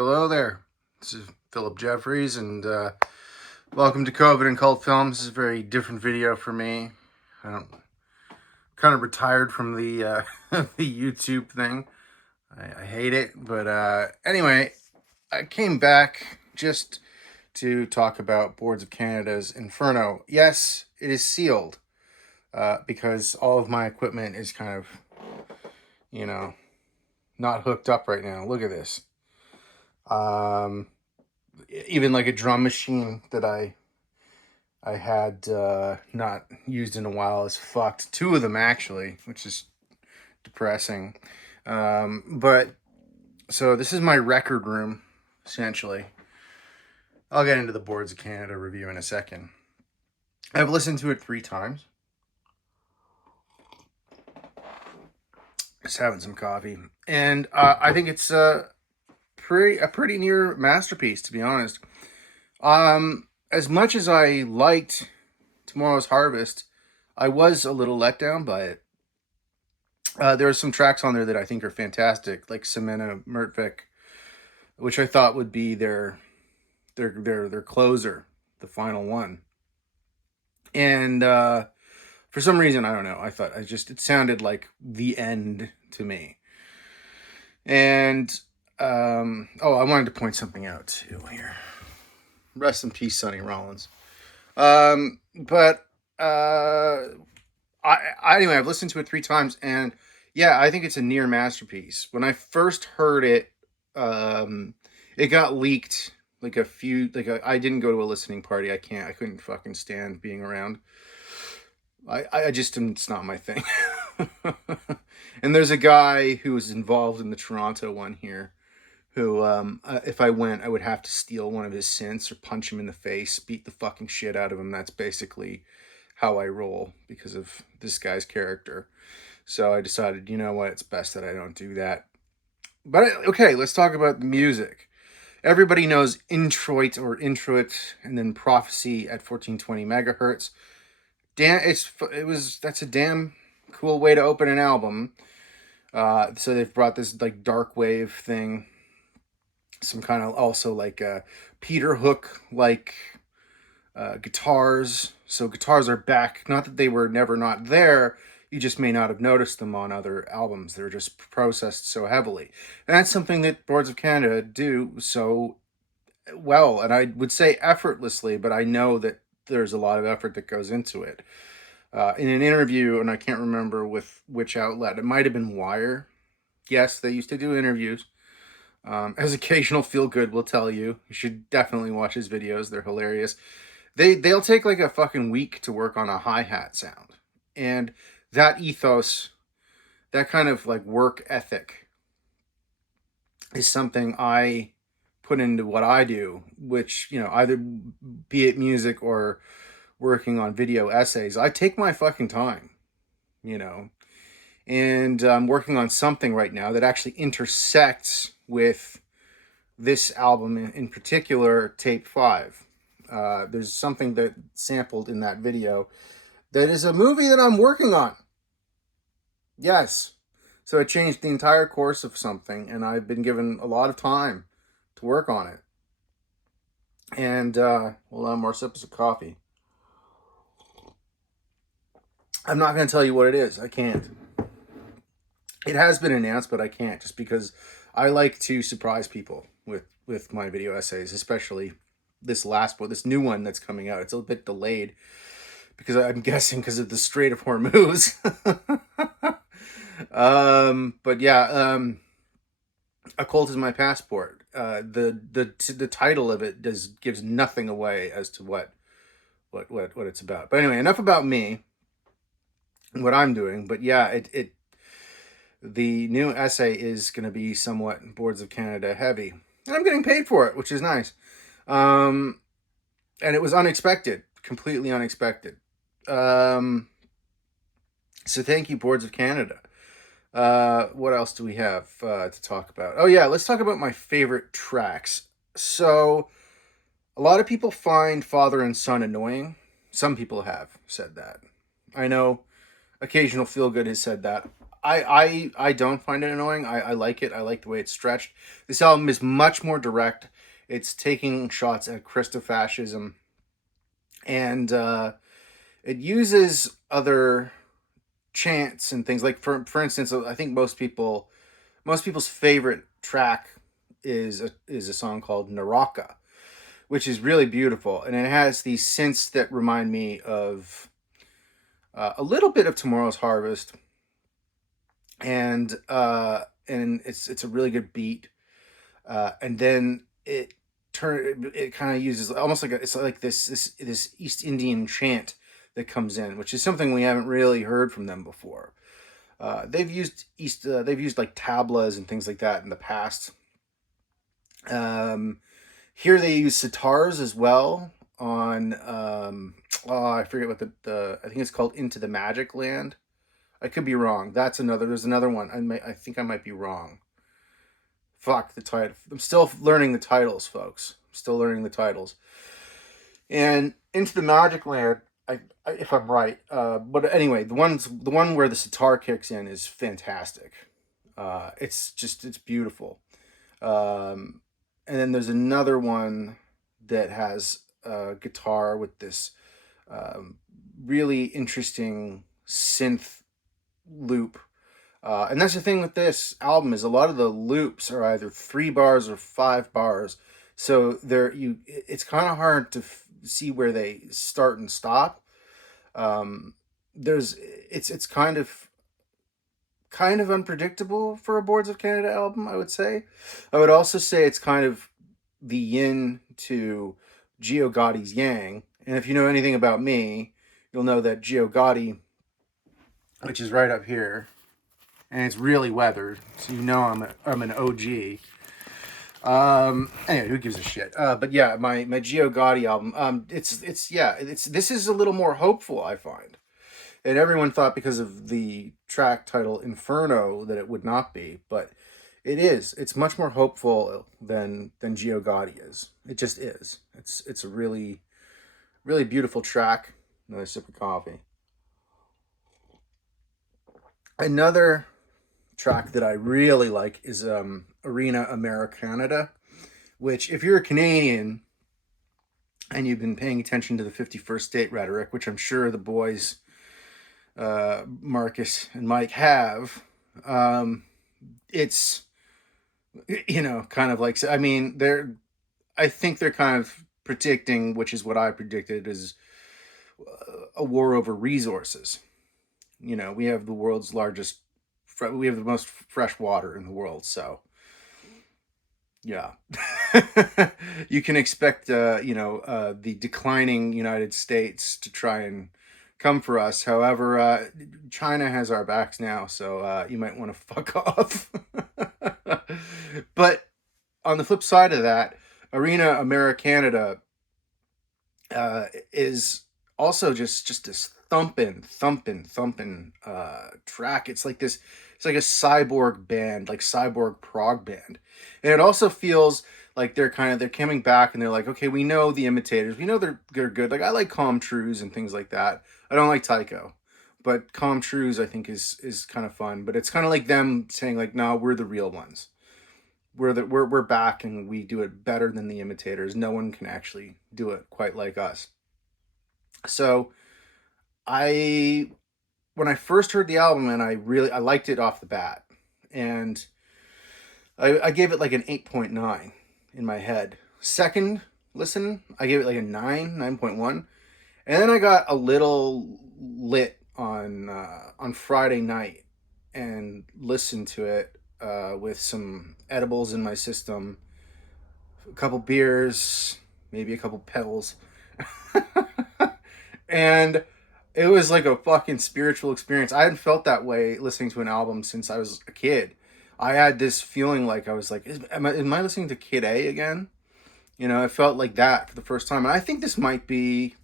Hello there. This is Philip Jeffries, and welcome to COVID and Cult Films. This is a very different video for me. I'm kind of retired from the the YouTube thing. I hate it, but anyway, I came back just to talk about Boards of Canada's Inferno. Yes, it is sealed because all of my equipment is kind of, not hooked up right now. Look at this. Even like a drum machine that I had not used in a while is fucked. Two of them actually, which is depressing. But so this is my record room, essentially. I'll get into the Boards of Canada review in a second. I've listened to it 3 times. Just having some coffee, and I think it's a pretty near masterpiece, to be honest. As much as I liked Tomorrow's Harvest, I was a little let down by it. There are some tracks on there that I think are fantastic, like Semena Mertvik, which I thought would be their closer, the final one. And for some reason, I don't know, I thought it sounded like the end to me. And I wanted to point something out too here. Rest in peace, Sonny Rollins. But anyway, I've listened to it 3 times, and yeah, I think it's a near masterpiece. When I first heard it, it got leaked I didn't go to a listening party. I couldn't fucking stand being around. I just, it's not my thing. And there's a guy who was involved in the Toronto one here who, if I went, I would have to steal one of his synths or punch him in the face, beat the fucking shit out of him. That's basically how I roll because of this guy's character. So I decided, you know what, it's best that I don't do that. But okay, let's talk about the music. Everybody knows Introit and then Prophecy at 1420 megahertz. That's a damn cool way to open an album. So they've brought this like dark wave thing, some kind of also like Peter Hook like guitars. So guitars are back. Not that they were never not there. You just may not have noticed them on other albums. They're just processed so heavily. And that's something that Boards of Canada do so well. And I would say effortlessly, but I know that there's a lot of effort that goes into it. In an interview, and I can't remember with which outlet, it might have been Wire. Yes, they used to do interviews. As occasional feel good will tell you, you should definitely watch his videos. They're hilarious. They'll take like a fucking week to work on a hi-hat sound. And that ethos, that kind of like work ethic is something I put into what I do, which, either be it music or working on video essays. I take my fucking time, and I'm working on something right now that actually intersects with this album in particular, Tape 5. There's something that sampled in that video that is a movie that I'm working on. Yes. So it changed the entire course of something, and I've been given a lot of time to work on it. And hold on, more sips of coffee. I'm not going to tell you what it is. I can't. It has been announced, but I can't, just because I like to surprise people with my video essays, especially this new one that's coming out. It's a bit delayed because I'm guessing because of the Strait of Hormuz. But yeah, A Cult Is My Passport. The title of it gives nothing away as to what it's about. But anyway, enough about me and what I'm doing. But yeah, the new essay is going to be somewhat Boards of Canada heavy, and I'm getting paid for it, which is nice. And it was unexpected, completely unexpected. So thank you, Boards of Canada. What else do we have to talk about? Oh yeah, let's talk about my favorite tracks. So a lot of people find Father and Son annoying. Some people have said that. I know Occasional Feel Good has said that. I don't find it annoying. I like it. I like the way it's stretched. This album is much more direct. It's taking shots at Christofascism, and it uses other chants and things like for instance, I think most people's favorite track is a song called Naraka, which is really beautiful, and it has these synths that remind me of a little bit of Tomorrow's Harvest, and it's a really good beat, and then it kind of uses almost like it's like this East Indian chant that comes in, which is something we haven't really heard from them before. They've used like tablas and things like that in the past. Um, Here they use sitars as well on oh, I forget what the I think it's called Into the Magic Land. I could be wrong. There's another one. I think I might be wrong. Fuck the title. I'm still learning the titles, folks. I'm still learning the titles. And Into the Magic Land, if I'm right. But anyway, the one where the sitar kicks in is fantastic. It's beautiful. Um, and then there's another one that has a guitar with this um, really interesting synth loop. And that's the thing with this album is a lot of the loops are either 3 bars or 5 bars. So it's kind of hard to see where they start and stop. Um, it's kind of unpredictable for a Boards of Canada album, I would say. I would also say it's kind of the yin to Gio Gotti's yang. And if you know anything about me, you'll know that Gio Gotti, which is right up here, and it's really weathered, so you know I'm an OG. Anyway, who gives a shit? But yeah, my Gio Gotti album. It's this is a little more hopeful, I find. And everyone thought because of the track title Inferno that it would not be, but it is. It's much more hopeful than Gio Gotti is. It just is. It's a really beautiful track. Another sip of coffee. Another track that I really like is Arena Americanada, which if you're a Canadian and you've been paying attention to the 51st State rhetoric, which I'm sure the boys Marcus and Mike have, it's kind of like, I mean, I think they're kind of predicting, which is what I predicted, is a war over resources. We have the world's largest, we have the most fresh water in the world, so yeah. You can expect the declining United States to try and come for us. However, China has our backs now, so you might want to fuck off. But on the flip side of that, Arena Americanada is also just this thumping track. It's like a cyborg band, like cyborg prog band, and it also feels like they're coming back and they're like, okay, we know the imitators, we know they're good. Like I like Calm Trues and things like that. I don't like Tycho, but Calm Trues I think is kind of fun. But it's kind of like them saying like, no, we're the real ones. We're back and we do it better than the imitators. No one can actually do it quite like us. So I when I first heard the album, and I liked it off the bat, and I gave it like an 8.9 in my head. Second listen, I gave it like a 9.1, and then I got a little lit on Friday night and listened to it with some edibles in my system, a couple beers, maybe a couple pills, and it was like a fucking spiritual experience. I hadn't felt that way listening to an album since I was a kid. I had this feeling like I was like, am I listening to Kid A again? It felt like that for the first time. And I think this might be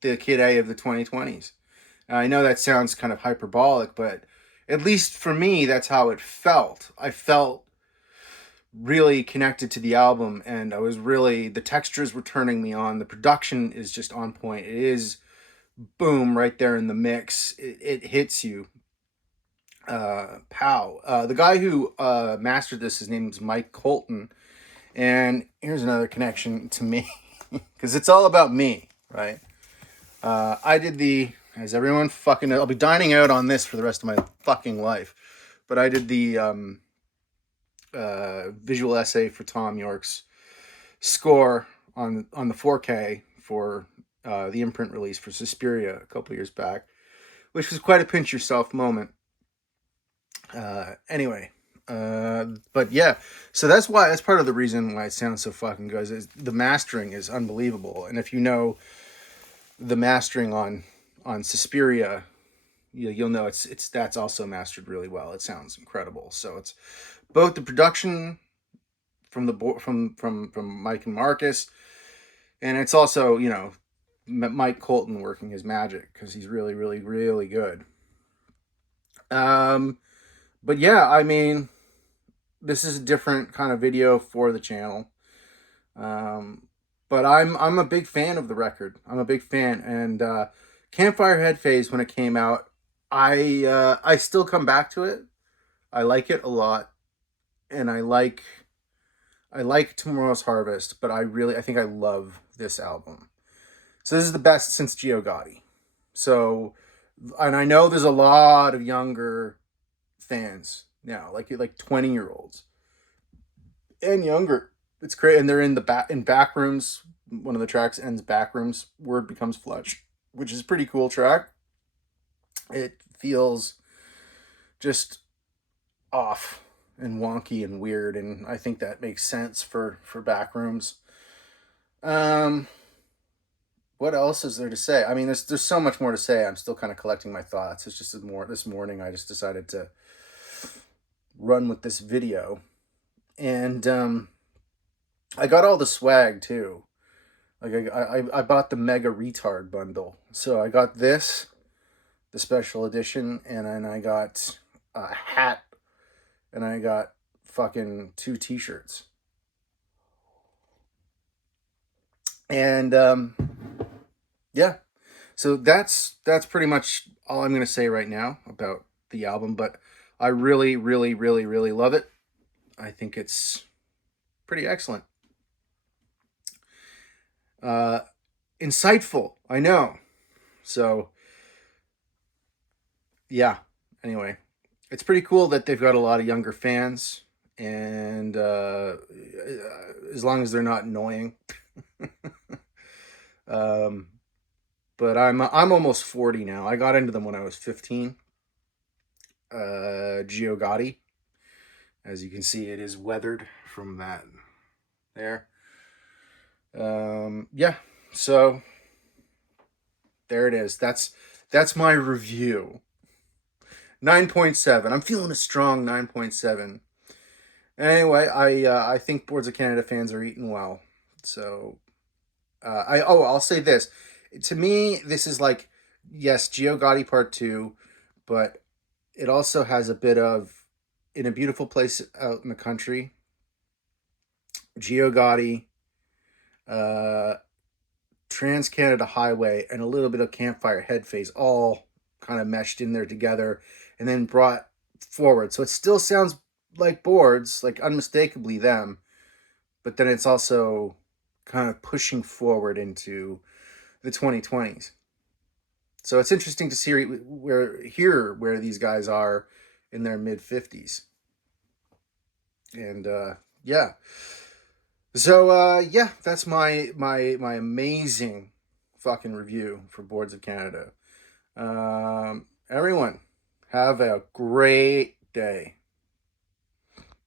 the Kid A of the 2020s. I know that sounds kind of hyperbolic, but at least for me, that's how it felt. I felt really connected to the album, and the textures were turning me on. The production is just on point. It is boom right there in the mix. It hits you. Pow. The guy who mastered this, his name's Mike Colton. And here's another connection to me, because it's all about me, right? I did as everyone fucking knows, I'll be dining out on this for the rest of my fucking life. But I did the visual essay for Tom York's score on the 4K for the imprint release for Suspiria a couple years back, which was quite a pinch yourself moment. Anyway, but yeah, so that's part of the reason why it sounds so fucking good. Is the mastering is unbelievable, and if you know the mastering on Suspiria, you'll know that's also mastered really well. It sounds incredible. So it's both the production from from Mike and Marcus, and it's also Mike Colton working his magic, because he's really really really good. But yeah, I mean, this is a different kind of video for the channel. But I'm a big fan of the record. I'm a big fan, and Campfire Head Phase, when it came out, I still come back to it. I like it a lot, and I like Tomorrow's Harvest, but I think I love this album. So this is the best since Gio Gotti. So, and I know there's a lot of younger fans now, like 20-year-olds and younger. It's great, and they're in back rooms. One of the tracks ends back rooms. Word becomes flesh, which is a pretty cool track. It feels just off and wonky and weird, and I think that makes sense for back rooms. What else is there to say? I mean, there's so much more to say. I'm still kind of collecting my thoughts. It's just this morning I just decided to run with this video, and I got all the swag too. Like I bought the Mega Retard bundle, so I got this, the special edition, and then I got a hat, and I got fucking 2 t-shirts, and yeah, so that's pretty much all I'm gonna say right now about the album. But I really really really really love it. I think it's pretty excellent. Insightful, I know. So yeah, anyway, it's pretty cool that they've got a lot of younger fans, and as long as they're not annoying. But I'm almost 40 now. I got into them when I was 15. Gio Gotti, as you can see, it is weathered from that there. Yeah, so there it is. That's my review. 9.7. I'm feeling a strong 9.7. Anyway, I think Boards of Canada fans are eating well. So I'll say this. To me, this is like, yes, Gio Gotti Part 2, but it also has a bit of In a Beautiful Place Out in the Country, Gio Gotti, Trans Canada Highway, and a little bit of Campfire Head Phase, all kind of meshed in there together and then brought forward. So it still sounds like Boards, like unmistakably them, but then it's also kind of pushing forward into the 2020s. So it's interesting to see where these guys are in their mid 50s. And yeah. So yeah, that's my amazing fucking review for Boards of Canada. Everyone, have a great day.